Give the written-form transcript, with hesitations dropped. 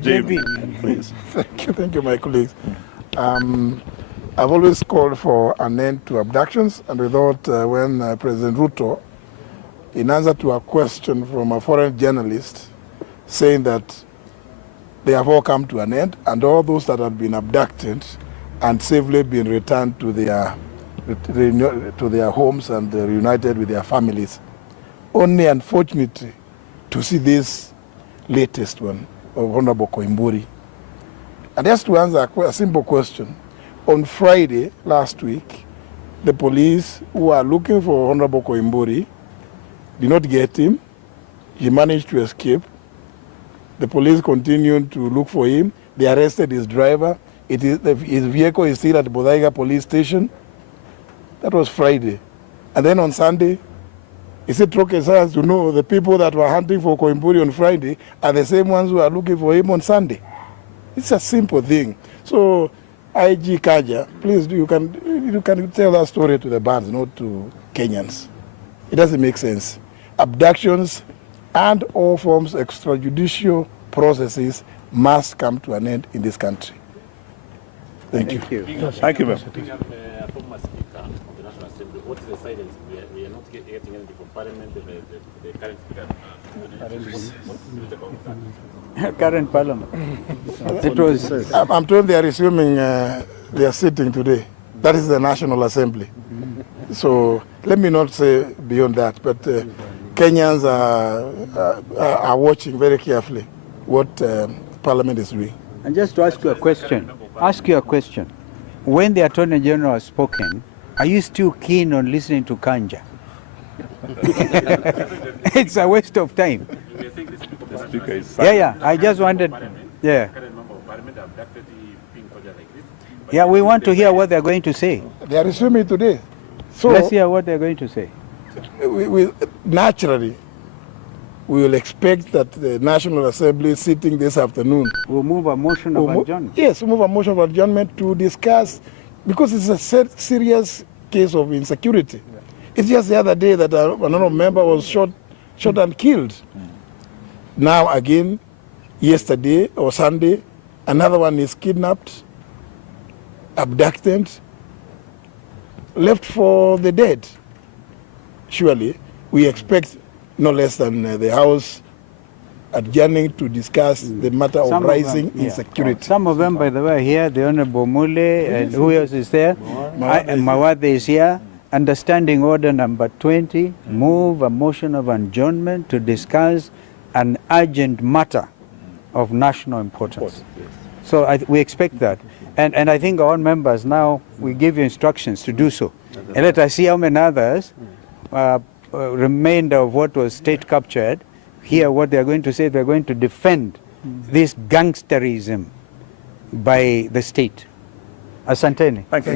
JP, please. Thank you, my colleagues. I've always called for an end to abductions, and we thought when President Ruto, in answer to a question from a foreign journalist, saying that they have all come to an end, and all those that have been abducted and safely been returned to their homes and reunited with their families. Only, unfortunately, to see this latest one of Honorable KOIMBURI. And just to answer a simple question, on Friday last week, the police who are looking for Honorable KOIMBURI did not get him. He managed to escape. The police continued to look for him. They arrested his driver. His vehicle is still at the Bodaiga police station. That was Friday. And then on Sunday, he said Troke says, you know, the people that were hunting for KOIMBURI on Friday are the same ones who are looking for him on Sunday. It's a simple thing. So, IG Kaja, please, you can tell that story to the bands, not to Kenyans. It doesn't make sense. Abductions and all forms of extrajudicial processes must come to an end in this country. Thank you. Thank you, ma'am. Former Speaker of the National Assembly, what is the silence? We are not getting anything from Parliament, the current Speaker. Current Parliament. It was. I'm told they are resuming their sitting today. That is the National Assembly. So let me not say beyond that, but Kenyans are watching very carefully what Parliament is doing. And just to ask you a question. When the Attorney General has spoken, are you still keen on listening to Kanja? It's a waste of time. The speaker is Yeah. I just wanted, yeah. Yeah, we want to hear what they're going to say. They are resuming today. So Let's hear what they're going to say. Naturally, we will expect that the National Assembly sitting this afternoon. We'll move a motion of adjournment. Yes, we'll move a motion of adjournment to discuss, because it's a serious case of insecurity. Yeah. It's just the other day that another member was shot and killed. Now again, yesterday or Sunday, another one is kidnapped, abducted, left for the dead. Surely, we expect no less than the House adjourning to discuss the matter of rising insecurity. Some of them, by the way, are here. The Honorable Mule, and who else is there? And Mawade is here. Understanding order number 20, move a motion of adjournment to discuss an urgent matter of national importance. So we expect that. And I think all members now, we give you instructions to do so. And let us see how many others, remainder of what was state captured, hear what they are going to say. They are going to defend this gangsterism by the state. Asanteni. Thank you.